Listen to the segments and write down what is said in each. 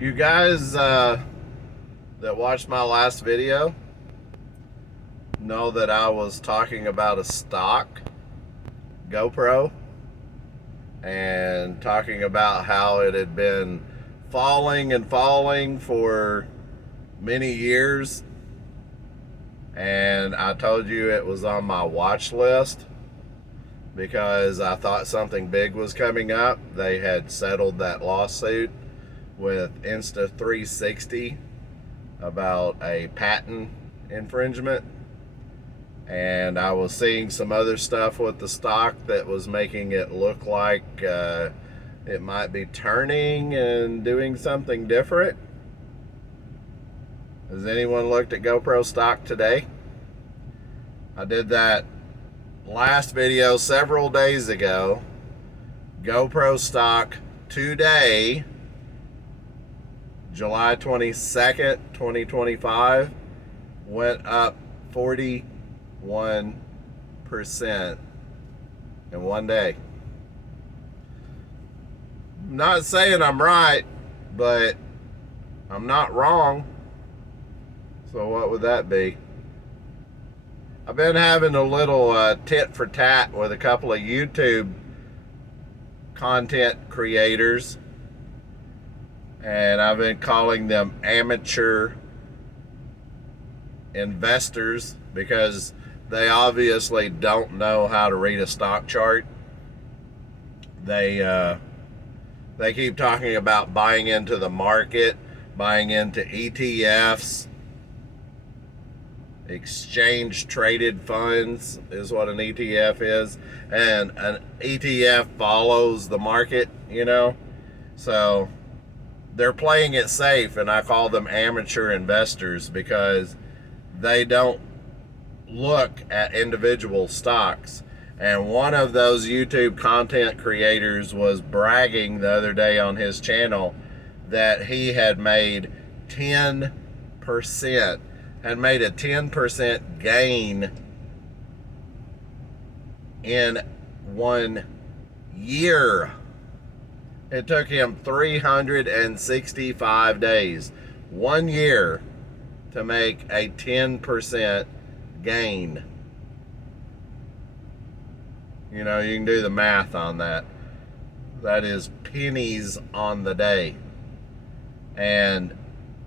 You guys that watched my last video know that I was talking about a stock GoPro and talking about how it had been falling and falling for many years, and I told you it was on my watch list because I thought something big was coming up. They had settled that lawsuit with Insta360 about a patent infringement, and I was seeing some other stuff with the stock that was making it look like it might be turning and doing something different. Has anyone looked at GoPro stock today? I did that last video several days ago. GoPro stock today, July 22nd, 2025, went up 41% in one day. I'm not saying I'm right, but I'm not wrong. So what would that be? I've been having a little tit for tat with a couple of YouTube content creators, and I've been calling them amateur investors because they obviously don't know how to read a stock chart. They keep talking about buying into the market, buying into ETFs. Exchange traded funds is what an ETF is, and an ETF follows the market, so they're playing it safe, and I call them amateur investors because they don't look at individual stocks. And one of those YouTube content creators was bragging the other day on his channel that he had made 10%, had made a 10% gain in 1 year. It took him 365 days, 1 year, to make a 10% gain. You can do the math on that. That is pennies on the day. And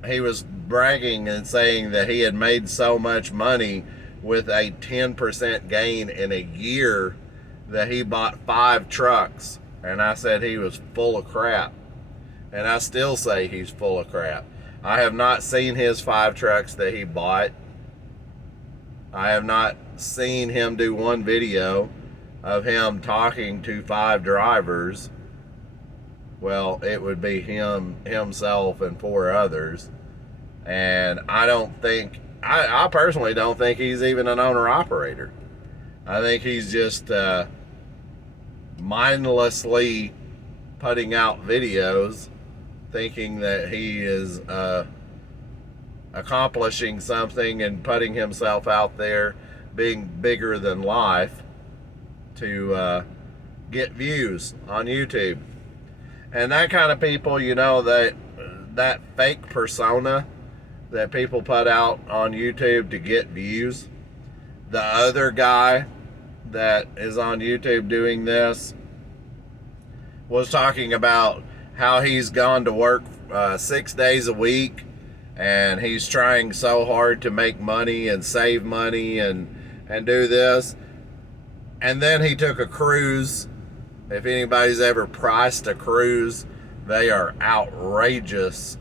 he was bragging and saying that he had made so much money with a 10% gain in a year that he bought 5 trucks. And I said he was full of crap. And I still say he's full of crap. I have not seen his 5 trucks that he bought. I have not seen him do one video of him talking to 5 drivers. Well, it would be himself and 4 others. And I personally don't think he's even an owner-operator. I think he's just mindlessly putting out videos thinking that he is accomplishing something and putting himself out there, being bigger than life, to get views on YouTube. And that kind of people, that fake persona that people put out on YouTube to get views. The other guy that is on YouTube doing this was talking about how he's gone to work 6 days a week, and he's trying so hard to make money and save money and do this. And then he took a cruise. If anybody's ever priced a cruise, they are outrageous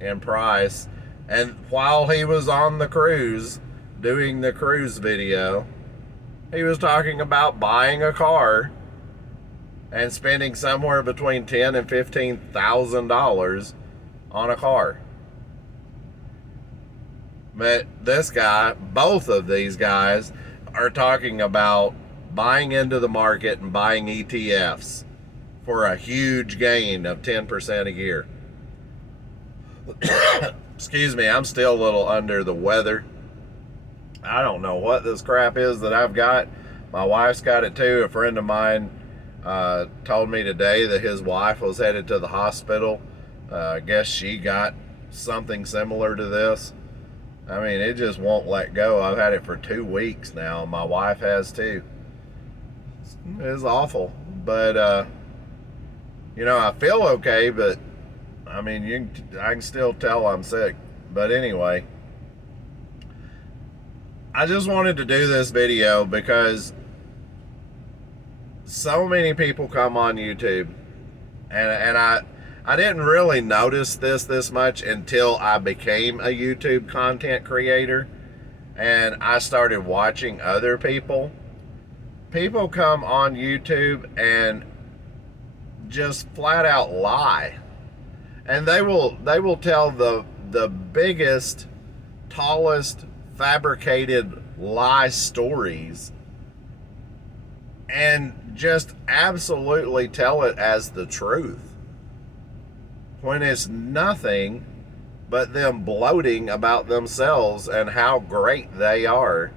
in price. And while he was on the cruise, doing the cruise video, he was talking about buying a car and spending somewhere between $10,000 and $15,000 on a car. But this guy, both of these guys, are talking about buying into the market and buying ETFs for a huge gain of 10% a year. Excuse me, I'm still a little under the weather. I don't know what this crap is that I've got. My wife's got it too. A friend of mine told me today that his wife was headed to the hospital I guess she got something similar to this. I mean, it just won't let go. I've had it for 2 weeks now. My wife has too. It's awful, but I feel okay. But I mean, I can still tell I'm sick. But anyway, I just wanted to do this video because so many people come on YouTube, and I didn't really notice this much until I became a YouTube content creator and I started watching other people. People come on YouTube and just flat out lie. And they will tell the biggest, tallest, fabricated lie stories and just absolutely tell it as the truth, when it's nothing but them bloating about themselves and how great they are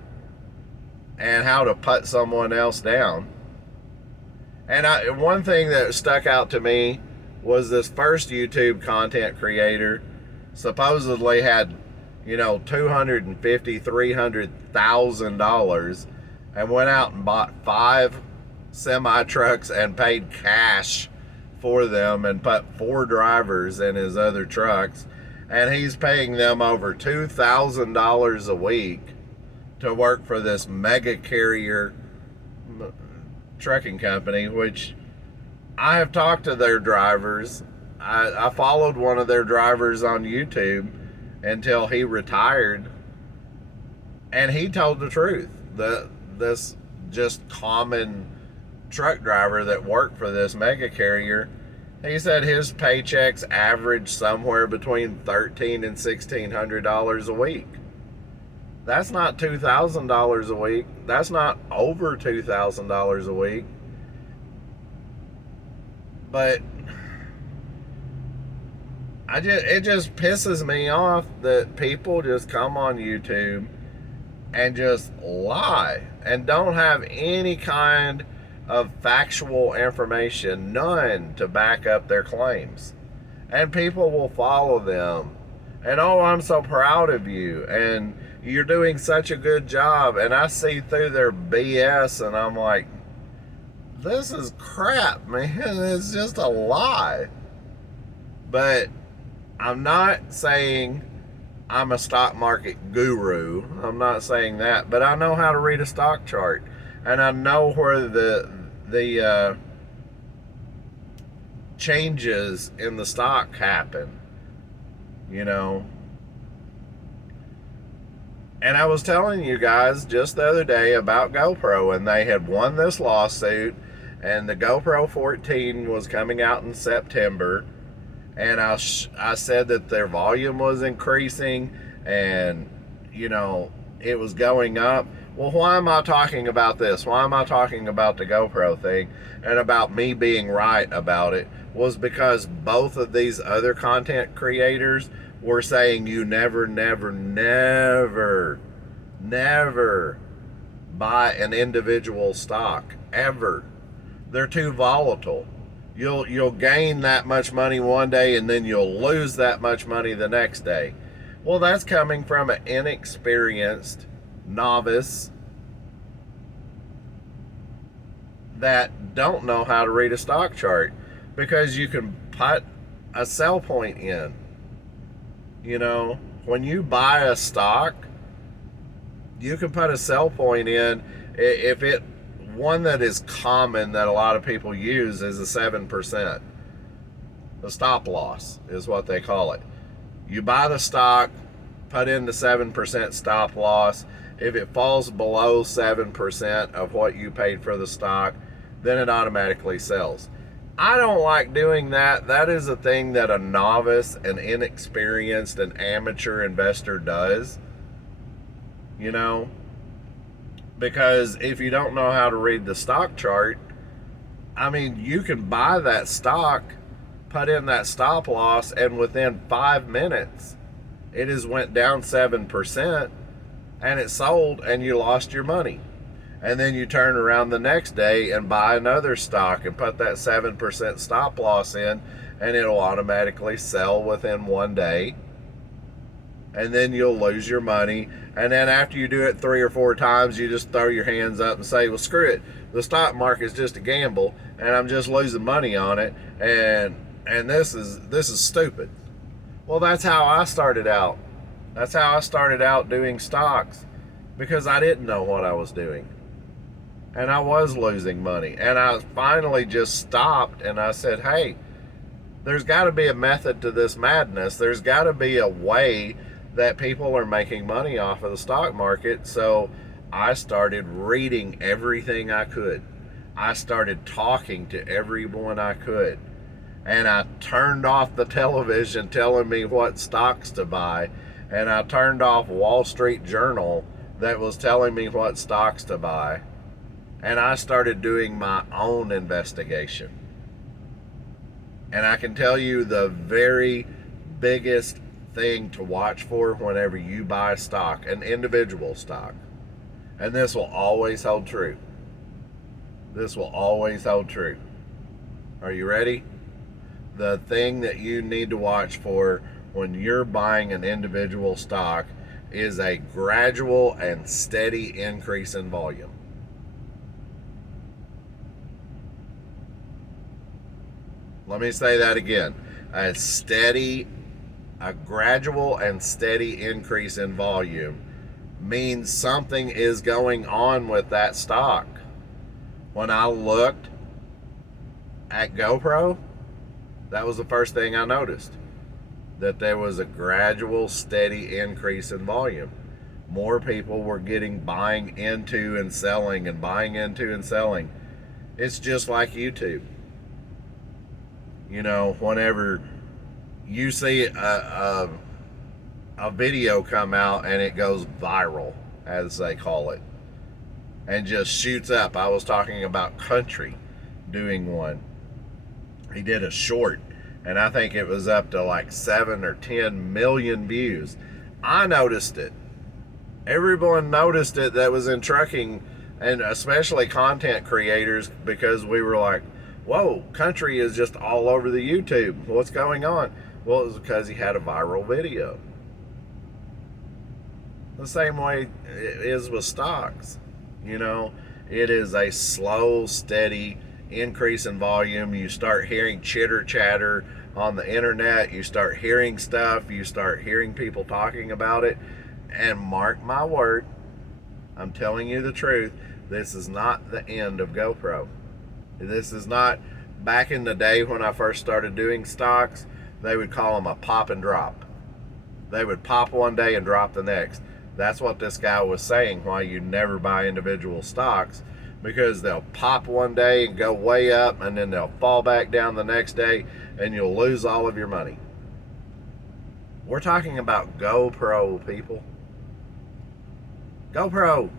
and how to put someone else down. And one thing that stuck out to me was this first YouTube content creator supposedly had, $250,000, $300,000 and went out and bought 5 semi trucks and paid cash for them and put 4 drivers in his other trucks, and he's paying them over $2,000 a week to work for this mega carrier trucking company, which I have talked to their drivers. I followed one of their drivers on YouTube until he retired, and he told the truth. This just common truck driver that worked for this mega carrier, he said his paychecks average somewhere between $1,300 and $1,600 a week. That's not $2,000 a week. That's not over $2,000 a week. But it just pisses me off that people just come on YouTube and just lie and don't have any kind of factual information, none, to back up their claims. And people will follow them. And oh, I'm so proud of you. And you're doing such a good job. And I see through their BS and I'm like, this is crap, man. It's just a lie. But I'm not saying I'm a stock market guru. I'm not saying that. But I know how to read a stock chart. And I know where the changes in the stock happen, And I was telling you guys just the other day about GoPro, and they had won this lawsuit, and the GoPro 14 was coming out in September, and I said that their volume was increasing, and it was going up. Well, why am I talking about this? Why am I talking about the GoPro thing and about me being right about it? Was because both of these other content creators were saying you never buy an individual stock, ever. They're too volatile. You'll gain that much money one day and then you'll lose that much money the next day. Well, that's coming from an inexperienced novice that don't know how to read a stock chart, because you can put a sell point in. When you buy a stock, you can put a sell point in. If one that is common that a lot of people use is a 7%. The stop loss is what they call it. You buy the stock, put in the 7% stop loss. If it falls below 7% of what you paid for the stock, then it automatically sells. I don't like doing that. That is a thing that a novice, an inexperienced, an amateur investor does. Because if you don't know how to read the stock chart, you can buy that stock, put in that stop loss, and within 5 minutes, it has went down 7%, and it sold, and you lost your money. And then you turn around the next day and buy another stock and put that 7% stop loss in, and it'll automatically sell within 1 day. And then you'll lose your money. And then after you do it 3 or 4 times, you just throw your hands up and say, well, screw it. The stock market's just a gamble, and I'm just losing money on it. And this is stupid. Well, that's how I started out. That's how I started out doing stocks, because I didn't know what I was doing. And I was losing money. And I finally just stopped, and I said, hey, there's got to be a method to this madness. There's got to be a way that people are making money off of the stock market. So I started reading everything I could. I started talking to everyone I could. And I turned off the television telling me what stocks to buy. And I turned off Wall Street Journal that was telling me what stocks to buy. And I started doing my own investigation. And I can tell you the very biggest thing to watch for whenever you buy stock, an individual stock, and this will always hold true. This will always hold true. Are you ready? The thing that you need to watch for when you're buying an individual stock is a gradual and steady increase in volume. Let me say that again. A gradual and steady increase in volume means something is going on with that stock. When I looked at GoPro, that was the first thing I noticed, that there was a gradual, steady increase in volume. More people were buying into and selling and buying into and selling. It's just like YouTube. You know, whenever you see a video come out and it goes viral, as they call it, and just shoots up. I was talking about Country doing one. He did a short, and I think it was up to like 7 or 10 million views. I noticed it. Everyone noticed it that was in trucking, and especially content creators, because we were like, whoa, Country is just all over the YouTube. What's going on? Well, it was because he had a viral video. The same way it is with stocks. You know, it is a slow, steady increase in volume. You start hearing chitter chatter on the internet. You start hearing stuff. You start hearing people talking about it. And mark my word, I'm telling you the truth, this is not the end of GoPro. This is not, back in the day when I first started doing stocks, they would call them a pop and drop. They would pop one day and drop the next. That's what this guy was saying, why you never buy individual stocks, because they'll pop one day and go way up, and then they'll fall back down the next day, and you'll lose all of your money. We're talking about GoPro, people. GoPro.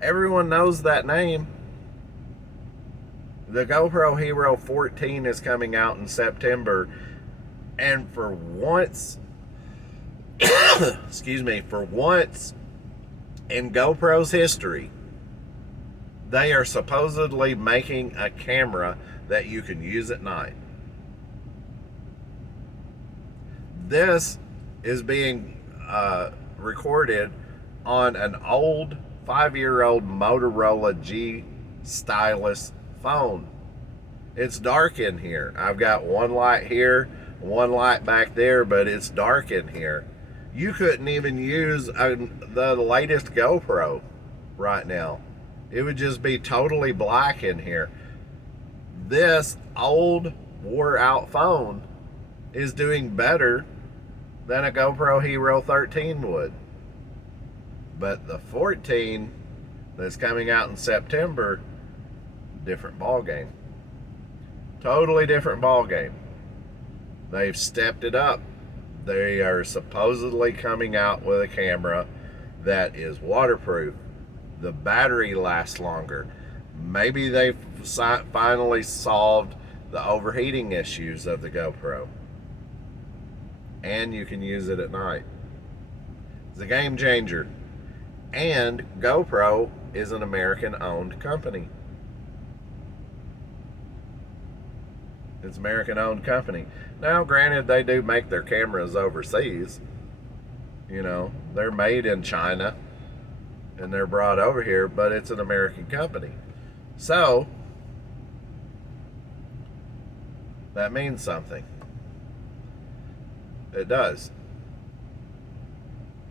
Everyone knows that name. The GoPro Hero 14 is coming out in September. And for once, for once in GoPro's history, they are supposedly making a camera that you can use at night. This is being recorded on an old 5-year-old Motorola G stylus phone. It's dark in here. I've got one light here, one light back there, but it's dark in here. You couldn't even use the latest GoPro right now. It would just be totally black in here. This old, wore out phone is doing better than a GoPro Hero 13 would. But the 14 that's coming out in September, different ball game. Totally different ball game. They've stepped it up. They are supposedly coming out with a camera that is waterproof. The battery lasts longer. Maybe they've finally solved the overheating issues of the GoPro. And you can use it at night. It's a game changer. And GoPro is an American-owned company. It's American-owned company. Now, granted, they do make their cameras overseas. You know, they're made in China and they're brought over here, but it's an American company. So, that means something. It does.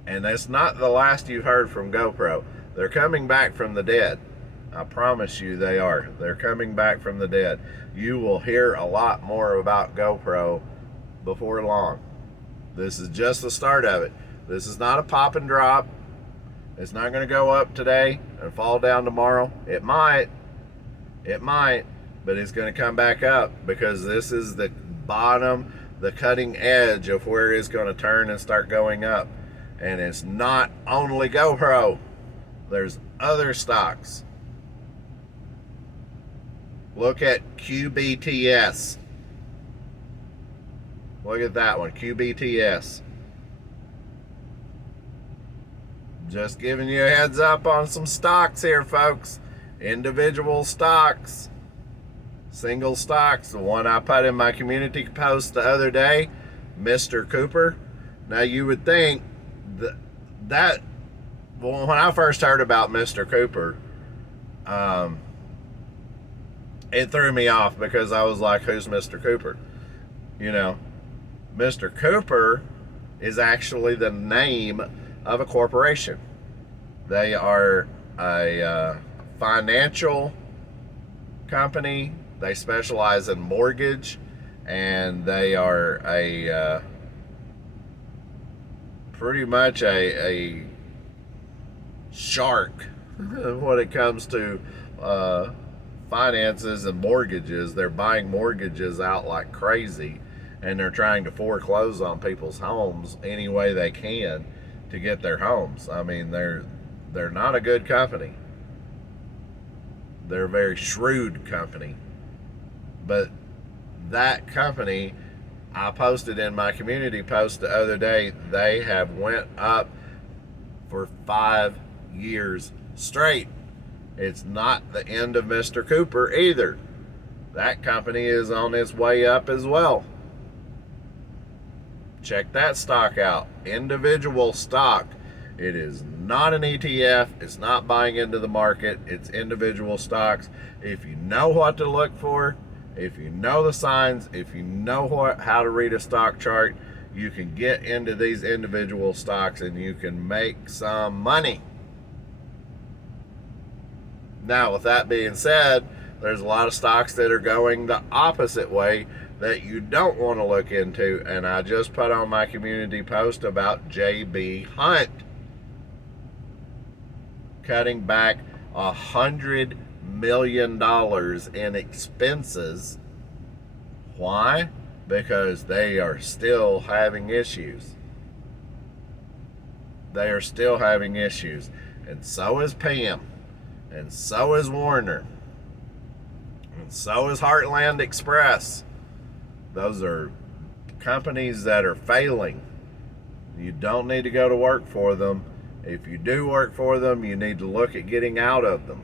And that's not the last you've heard from GoPro. They're coming back from the dead. I promise you they are. They're coming back from the dead. You will hear a lot more about GoPro before long. This is just the start of it. This is not a pop and drop. It's not going to go up today and fall down tomorrow. It might, but it's going to come back up because this is the bottom, the cutting edge of where it's going to turn and start going up. And it's not only GoPro. There's other stocks. Look at QBTS. Look at that one, QBTS. Just giving you a heads up on some stocks here, folks. Individual stocks. Single stocks. The one I put in my community post the other day, Mr. Cooper. Now you would think that well, when I first heard about Mr. Cooper, it threw me off because I was like, who's Mr. Cooper? You know, Mr. Cooper is actually the name of a corporation. They are a financial company. They specialize in mortgage, and they are a pretty much a shark when it comes to finances and mortgages. They're buying mortgages out like crazy, and they're trying to foreclose on people's homes any way they can to get their homes. I mean, they're not a good company. They're a very shrewd company. But that company, I posted in my community post the other day, they have went up for 5 years straight. It's not the end of Mr. Cooper either. That company is on its way up as well. Check that stock out. Individual stock. It is not an ETF. It's not buying into the market. It's individual stocks. If you know what to look for, if you know the signs, if you know how to read a stock chart, you can get into these individual stocks and you can make some money. Now, with that being said, there's a lot of stocks that are going the opposite way that you don't want to look into, and I just put on my community post about JB Hunt cutting back $100 million in expenses. Why? Because they are still having issues. They are still having issues, and so is Pam, and so is Warner, and so is Heartland Express. Those are companies that are failing. You don't need to go to work for them. If you do work for them, you need to look at getting out of them.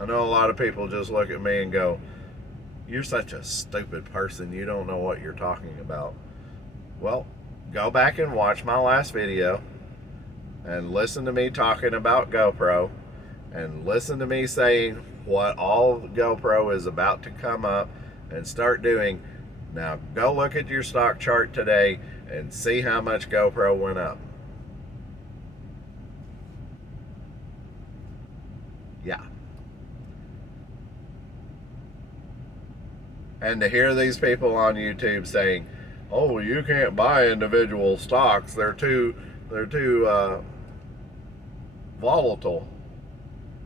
I know a lot of people just look at me and go, you're such a stupid person, you don't know what you're talking about. Well, go back and watch my last video and listen to me talking about GoPro and listen to me saying what all GoPro is about to come up and start doing. Now go look at your stock chart today and see how much GoPro went up. Yeah. And to hear these people on YouTube saying, oh, you can't buy individual stocks, they're too volatile.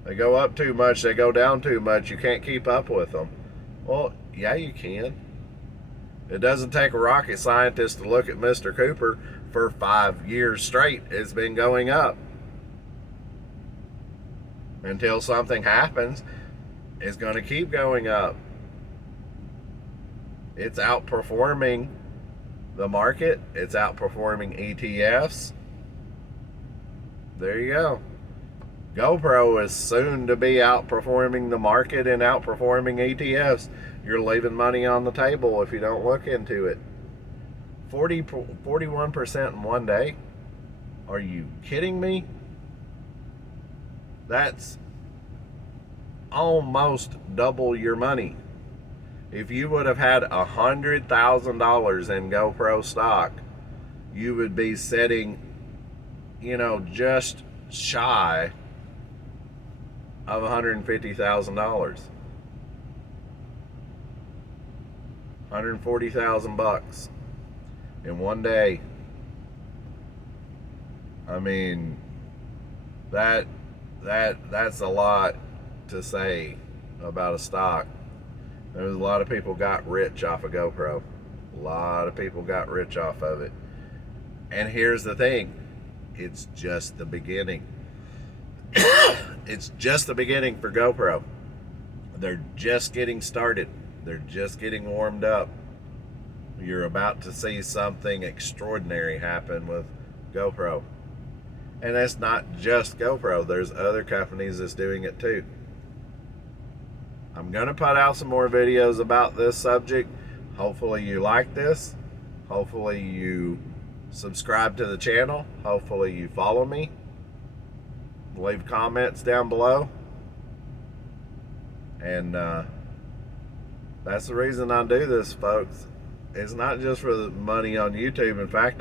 They go up too much, they go down too much, you can't keep up with them. Well, yeah, you can. It doesn't take a rocket scientist to look at Mr. Cooper. For 5 years straight, it's been going up. Until something happens, it's going to keep going up. It's outperforming the market. It's outperforming ETFs. There you go. GoPro is soon to be outperforming the market and outperforming ETFs. You're leaving money on the table if you don't look into it. 41% in one day? Are you kidding me? That's almost double your money. If you would have had $100,000 in GoPro stock, you would be sitting, just shy of $150,000. 140,000 bucks in one day. I mean, that's a lot to say about a stock. There's a lot of people got rich off of GoPro. A lot of people got rich off of it. And here's the thing, it's just the beginning. It's just the beginning for GoPro. They're just getting started. They're just getting warmed up. You're about to see something extraordinary happen with GoPro. And that's not just GoPro. There's other companies that's doing it too. I'm going to put out some more videos about this subject. Hopefully you like this. Hopefully you subscribe to the channel. Hopefully you follow me. Leave comments down below. And that's the reason I do this, folks. It's not just for the money on YouTube. In fact,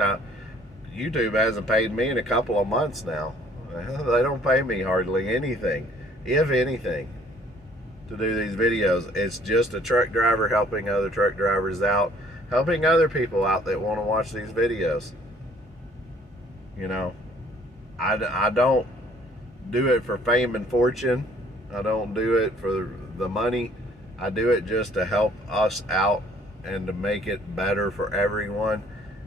YouTube hasn't paid me in a couple of months now. They don't pay me hardly anything, if anything, to do these videos. It's just a truck driver helping other truck drivers out, helping other people out that want to watch these videos. I don't do it for fame and fortune. I don't do it for the money. I do it just to help us out and to make it better for everyone.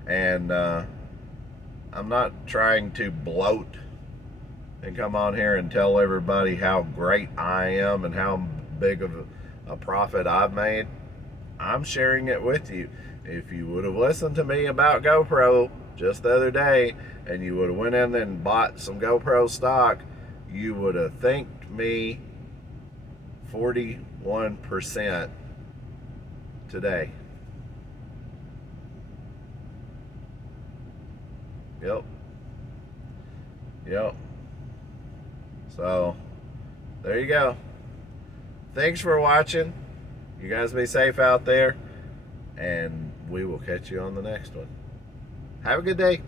And I'm not trying to bloat and come on here and tell everybody how great I am and how big of a profit I've made. I'm sharing it with you. If you would have listened to me about GoPro just the other day and you would have went in and bought some GoPro stock, you would have thanked me 41% today. Yep. So, there you go. Thanks for watching. You guys be safe out there. And we will catch you on the next one. Have a good day.